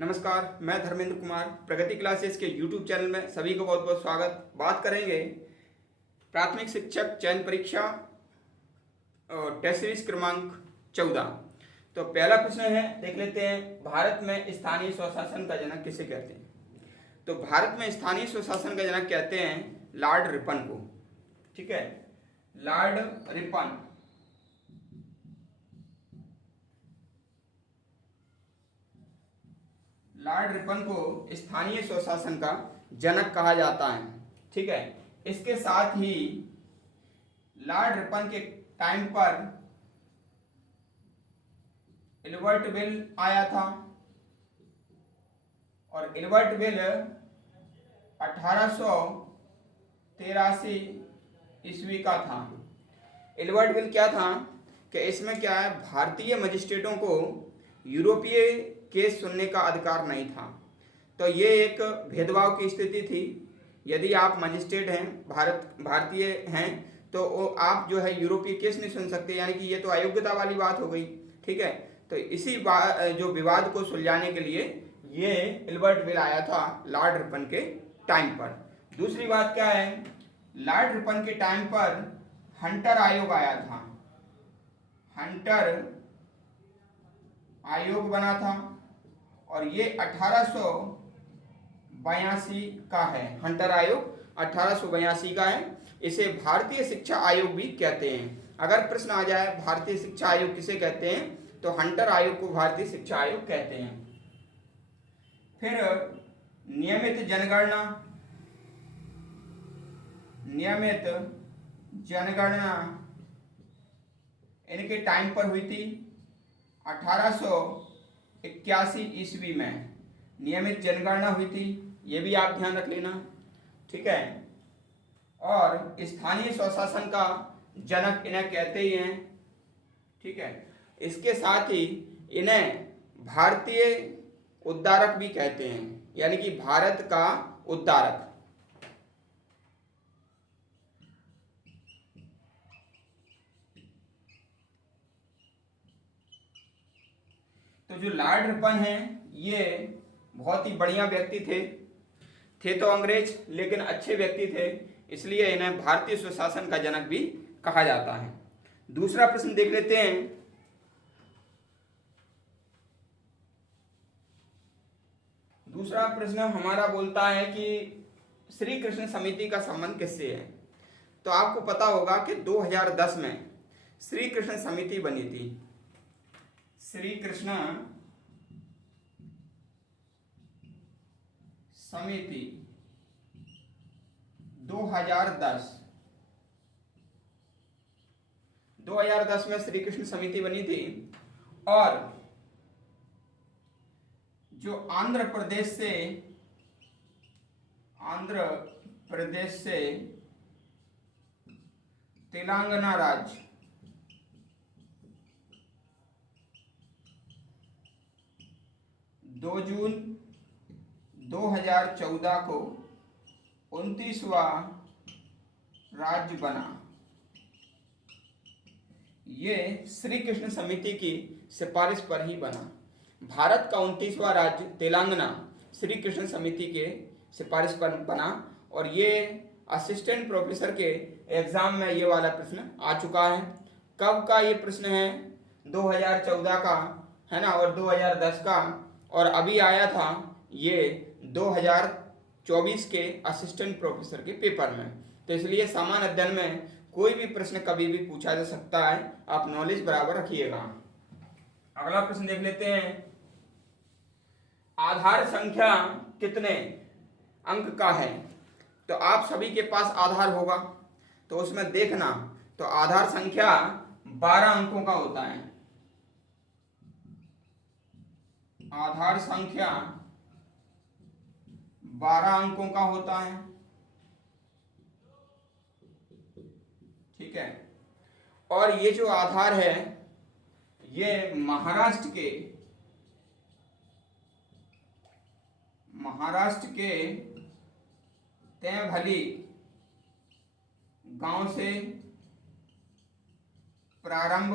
नमस्कार, मैं धर्मेंद्र कुमार। प्रगति क्लासेस के यूट्यूब चैनल में सभी को बहुत बहुत स्वागत। बात करेंगे प्राथमिक शिक्षक चयन परीक्षा और टेस्ट सीरीज क्रमांक 14। तो पहला प्रश्न है, देख लेते हैं। भारत में स्थानीय स्वशासन का जनक किसे कहते हैं? तो भारत में स्थानीय स्वशासन का जनक कहते हैं लॉर्ड रिपन को। ठीक है, लॉर्ड रिपन। लॉर्ड रिपन को स्थानीय स्वशासन का जनक कहा जाता है। ठीक है, इसके साथ ही लॉर्ड रिपन के टाइम पर इल्बर्ट बिल आया था और इल्बर्ट बिल 1883 ईस्वी का था। इल्बर्ट बिल क्या था कि इसमें क्या है, भारतीय मजिस्ट्रेटों को यूरोपीय केस सुनने का अधिकार नहीं था। तो ये एक भेदभाव की स्थिति थी। यदि आप मजिस्ट्रेट हैं, भारतीय हैं, तो आप जो है यूरोपीय केस नहीं सुन सकते, यानी कि ये तो अयोग्यता वाली बात हो गई। ठीक है, तो इसी जो विवाद को सुलझाने के लिए ये इल्बर्ट बिल आया था लॉर्ड रिपन के टाइम पर। दूसरी बात क्या है, लॉर्ड रिपन के टाइम पर हंटर आयोग आया था। हंटर आयोग बना था और ये 1882 का है। हंटर आयोग 1882 का है। इसे भारतीय शिक्षा आयोग भी कहते हैं। अगर प्रश्न आ जाए भारतीय शिक्षा आयोग किसे कहते हैं, तो हंटर आयोग को भारतीय शिक्षा आयोग कहते हैं। फिर नियमित जनगणना। नियमित जनगणना इनके टाइम पर हुई थी 1881 ईस्वी में। नियमित जनगणना हुई थी, ये भी आप ध्यान रख लेना। ठीक है, और स्थानीय स्वशासन का जनक इन्हें कहते ही हैं। ठीक है, इसके साथ ही इन्हें भारतीय उद्धारक भी कहते हैं, यानी कि भारत का उद्धारक। तो जो लॉर्ड रिपन है, ये बहुत ही बढ़िया व्यक्ति थे तो अंग्रेज, लेकिन अच्छे व्यक्ति थे, इसलिए इन्हें भारतीय स्वशासन का जनक भी कहा जाता है। दूसरा प्रश्न देख लेते हैं। दूसरा प्रश्न हमारा बोलता है कि श्री कृष्ण समिति का संबंध किससे है? तो आपको पता होगा कि 2010 में श्री कृष्ण समिति बनी थी। श्री कृष्ण समिति 2010 में श्री कृष्ण समिति बनी थी। और जो आंध्र प्रदेश से तेलंगाना राज्य 2 जून 2014 को 29वां राज्य बना। ये श्री कृष्ण समिति की सिफारिश पर ही बना। भारत का 29वां राज्य तेलंगाना श्री कृष्ण समिति के सिफारिश पर बना। और ये असिस्टेंट प्रोफेसर के एग्जाम में ये वाला प्रश्न आ चुका है। कब का ये प्रश्न है? 2014 का है ना, और 2010 का, और अभी आया था ये 2024 के असिस्टेंट प्रोफेसर के पेपर में। तो इसलिए सामान्य अध्ययन में कोई भी प्रश्न कभी भी पूछा जा सकता है, आप नॉलेज बराबर रखिएगा। अगला प्रश्न देख लेते हैं। आधार संख्या कितने अंक का है? तो आप सभी के पास आधार होगा, तो उसमें देखना, तो आधार संख्या 12 अंकों का होता है। आधार संख्या 12 अंकों का होता है। ठीक है, और ये जो आधार है, ये महाराष्ट्र के तेभली गांव से प्रारंभ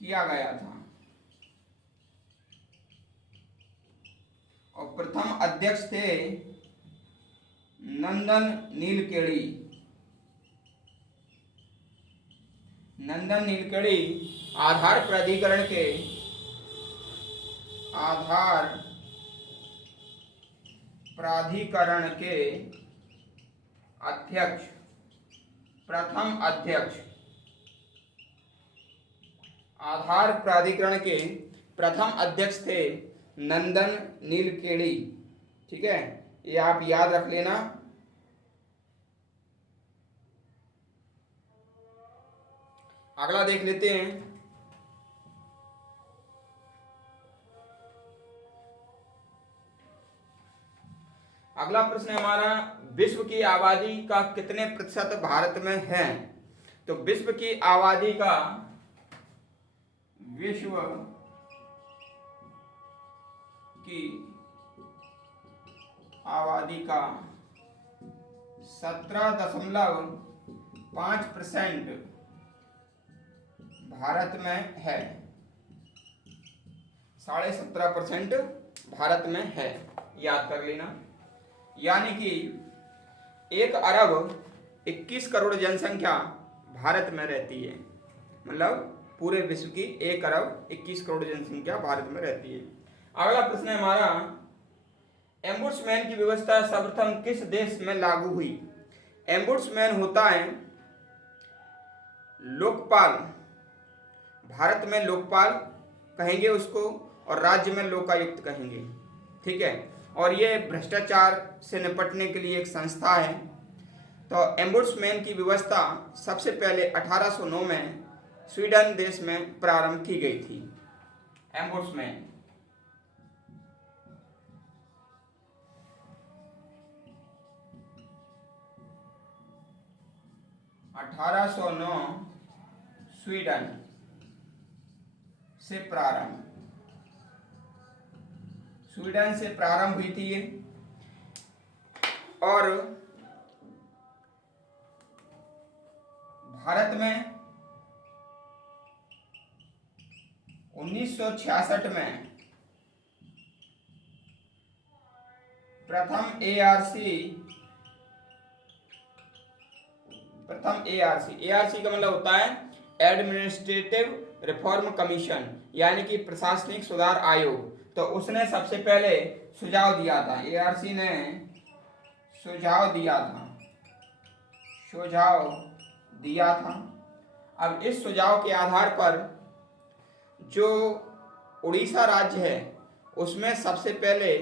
किया गया था। प्रथम अध्यक्ष थे नंदन नीलकेणी। नंदन नीलकेणी आधार प्राधिकरण के अध्यक्ष, प्रथम अध्यक्ष, आधार प्राधिकरण के प्रथम अध्यक्ष थे नंदन नीलकेणी। ठीक है, ये आप याद रख लेना। अगला देख लेते हैं। अगला प्रश्न हमारा, विश्व की आबादी का कितने प्रतिशत भारत में है? तो विश्व की आबादी का 17.5% भारत में है। 17.5% भारत में है, याद कर लेना। यानी कि 1 अरब 21 करोड़ जनसंख्या भारत में रहती है। मतलब पूरे विश्व की 1 अरब 21 करोड़ जनसंख्या भारत में रहती है। अगला प्रश्न है हमारा, एम्बुड्समैन की व्यवस्था सर्वप्रथम किस देश में लागू हुई? एम्बुड्समैन होता है लोकपाल। भारत में लोकपाल कहेंगे उसको, और राज्य में लोकायुक्त कहेंगे। ठीक है, और ये भ्रष्टाचार से निपटने के लिए एक संस्था है। तो एम्बुड्समैन की व्यवस्था सबसे पहले 1809 में स्वीडन देश में प्रारंभ की गई थी। एम्बुड्समैन 1809 स्वीडन से प्रारंभ हुई थी ये। और भारत में 1966 में प्रथम ARC का मतलब होता है एडमिनिस्ट्रेटिव रिफॉर्म कमीशन, यानी कि प्रशासनिक सुधार आयोग। तो उसने सबसे पहले सुझाव दिया था, ARC ने सुझाव दिया था। अब इस सुझाव के आधार पर जो उड़ीसा राज्य है उसमें सबसे पहले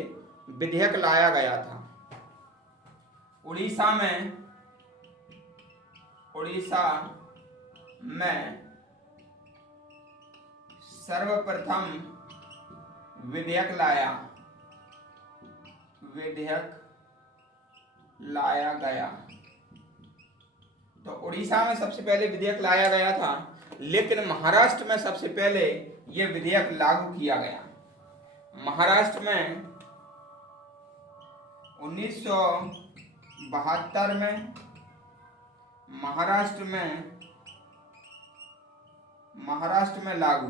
विधेयक लाया गया था। उड़ीसा में सर्वप्रथम विधेयक लाया गया। तो उड़ीसा में सबसे पहले विधेयक लाया गया था, लेकिन महाराष्ट्र में सबसे पहले यह विधेयक लागू किया गया। महाराष्ट्र में 1972 में महाराष्ट्र में लागू।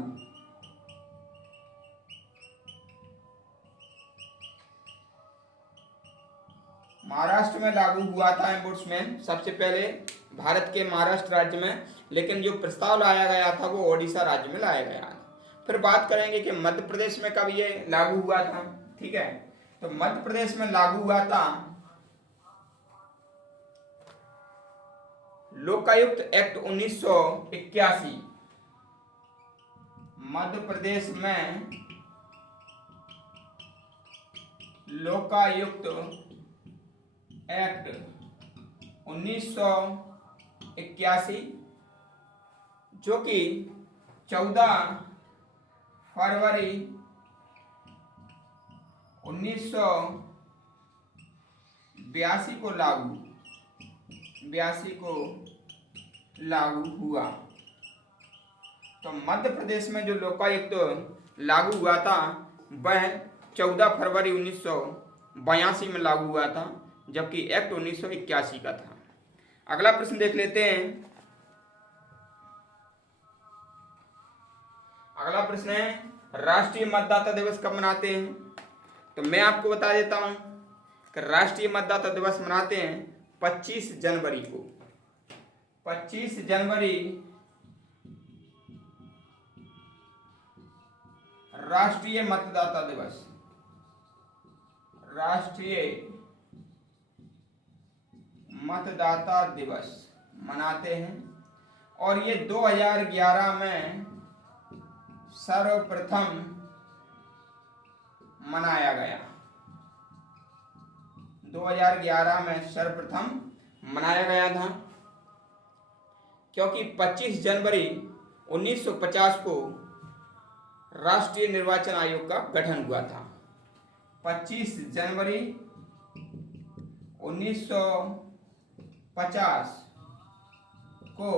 महाराष्ट्र में लागू हुआ था एम्बुड्समैन सबसे पहले भारत के महाराष्ट्र राज्य में, लेकिन जो प्रस्ताव लाया गया था वो ओडिशा राज्य में लाया गया था। फिर बात करेंगे कि मध्य प्रदेश में कब ये लागू हुआ था। ठीक है, तो मध्य प्रदेश में लागू हुआ था लोकायुक्त एक्ट 1981। मध्य प्रदेश में लोकायुक्त एक्ट 1981, जो कि 14 फरवरी 1982 को लागू हुआ। तो मध्य प्रदेश में जो लोकायुक्त लागू हुआ था वह 14 फरवरी 1982 में लागू हुआ था, जबकि एक्ट 1981 का था। अगला प्रश्न देख लेते हैं। अगला प्रश्न है, राष्ट्रीय मतदाता दिवस कब मनाते हैं? तो मैं आपको बता देता हूं कि राष्ट्रीय मतदाता दिवस मनाते हैं 25 जनवरी को। 25 जनवरी राष्ट्रीय मतदाता दिवस, राष्ट्रीय मतदाता दिवस मनाते हैं। और ये 2011 में सर्वप्रथम मनाया गया। 2011 में सर्वप्रथम मनाया गया था, क्योंकि 25 जनवरी 1950 को राष्ट्रीय निर्वाचन आयोग का गठन हुआ था। 25 जनवरी 1950 को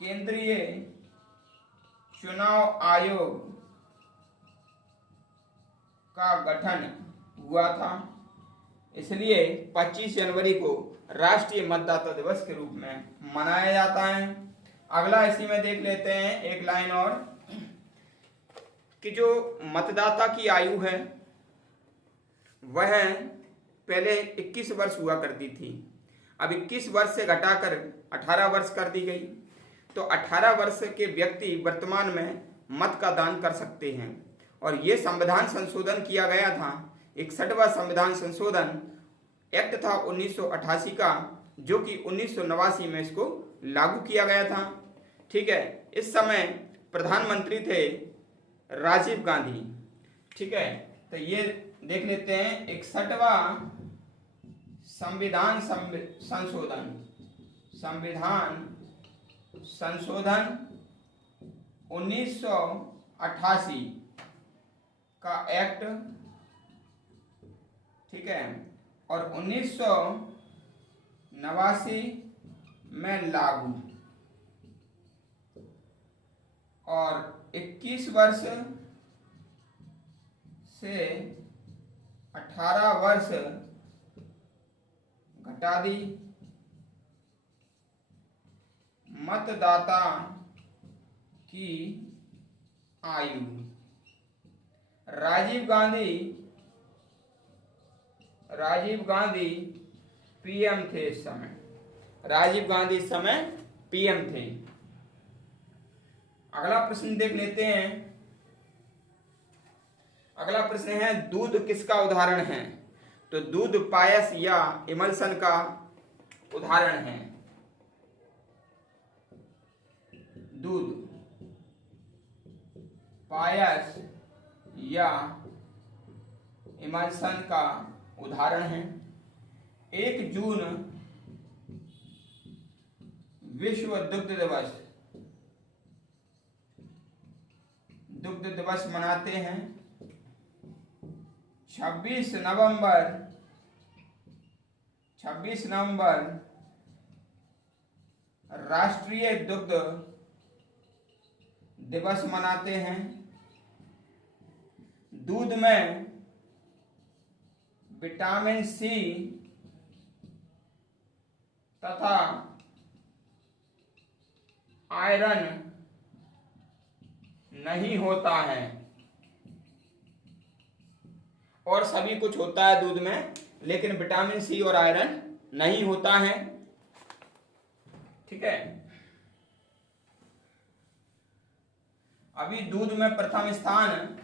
केंद्रीय चुनाव आयोग का गठन हुआ था, इसलिए 25 जनवरी को राष्ट्रीय मतदाता दिवस के रूप में मनाया जाता है। अगला इसी में देख लेते हैं एक लाइन और, कि जो मतदाता की आयु है वह पहले 21 वर्ष हुआ करती थी, अब 21 वर्ष से घटाकर 18 वर्ष कर दी गई। तो 18 वर्ष के व्यक्ति वर्तमान में मत का दान कर सकते हैं। और ये संविधान संशोधन किया गया था, 61वां संविधान संशोधन एक्ट था 1988 का, जो कि 1989 में इसको लागू किया गया था। ठीक है, इस समय प्रधानमंत्री थे राजीव गांधी। ठीक है, तो ये देख लेते हैं 61वां संविधान संशोधन 1988 का एक्ट, ठीक है, और 1989 में लागू, और 21 वर्ष से 18 वर्ष घटा दी। मतदाता की आयु, राजीव गांधी पीएम थे इस समय, राजीव गांधी इस समय पीएम थे। अगला प्रश्न देख लेते हैं। अगला प्रश्न है, दूध किसका उदाहरण है? तो दूध पायस या इमल्सन का उदाहरण है। दूध पायस या इमल्सन का उदाहरण है। 1 जून विश्व दुग्ध दिवस मनाते हैं। 26 नवंबर राष्ट्रीय दुग्ध दिवस मनाते हैं। दूध में विटामिन सी तथा आयरन नहीं होता है, और सभी कुछ होता है दूध में, लेकिन विटामिन सी और आयरन नहीं होता है। ठीक है, अभी दूध में प्रथम स्थान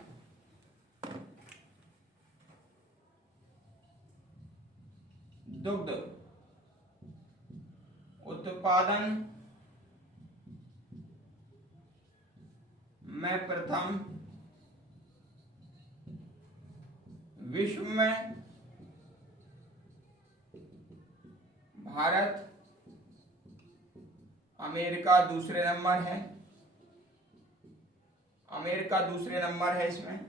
दुग्ध उत्पादन में प्रथम, विश्व में भारत, अमेरिका दूसरे नंबर है, अमेरिका दूसरे नंबर है इसमें,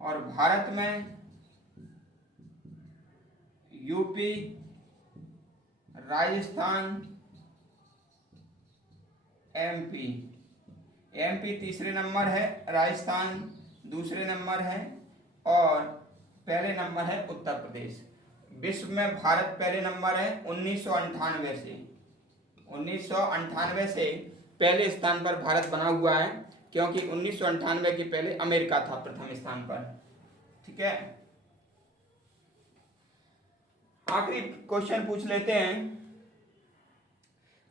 और भारत में यूपी, राजस्थान, एमपी तीसरे नंबर है, राजस्थान दूसरे नंबर है, और पहले नंबर है उत्तर प्रदेश। विश्व में भारत पहले नंबर है 1998 से पहले स्थान पर भारत बना हुआ है। क्योंकि 1998 के पहले अमेरिका था प्रथम स्थान पर। ठीक है, आखिरी क्वेश्चन पूछ लेते हैं,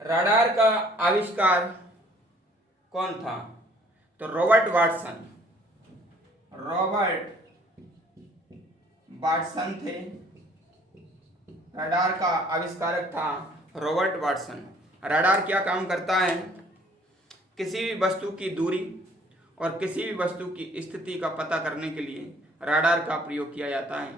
रडार का आविष्कार कौन था? तो रॉबर्ट वाटसन थे। रडार का आविष्कारक था रॉबर्ट वाटसन। रडार क्या काम करता है? किसी भी वस्तु की दूरी और किसी भी वस्तु की स्थिति का पता करने के लिए रडार का प्रयोग किया जाता है।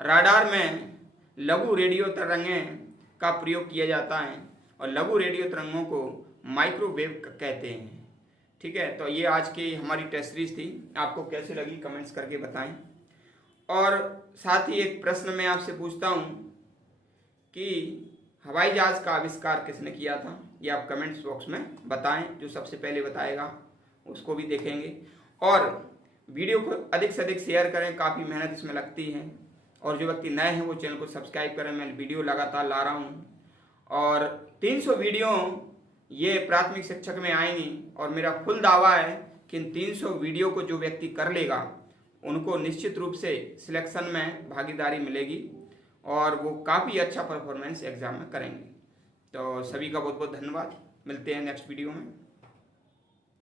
रडार में लघु रेडियो तरंगें का प्रयोग किया जाता है और लघु रेडियो तरंगों को माइक्रोवेव कहते हैं। ठीक है, तो ये आज की हमारी टेस्ट सीरीज थी। आपको कैसी लगी कमेंट्स करके बताएं। और साथ ही एक प्रश्न मैं आपसे पूछता हूँ कि हवाई जहाज का आविष्कार किसने किया था? ये आप कमेंट्स बॉक्स में बताएं। जो सबसे पहले बताएगा उसको भी देखेंगे। और वीडियो को अधिक से अधिक शेयर करें, काफ़ी मेहनत इसमें लगती है। और जो व्यक्ति नए हैं वो चैनल को सब्सक्राइब करें। मैं वीडियो लगातार ला रहा हूँ और 300 वीडियो ये प्राथमिक शिक्षक में आएंगी। और मेरा फुल दावा है कि इन 300 वीडियो को जो व्यक्ति कर लेगा उनको निश्चित रूप से सिलेक्शन में भागीदारी मिलेगी और वो काफ़ी अच्छा परफॉर्मेंस एग्जाम में करेंगे। तो सभी का बहुत बहुत धन्यवाद। मिलते हैं नेक्स्ट वीडियो में।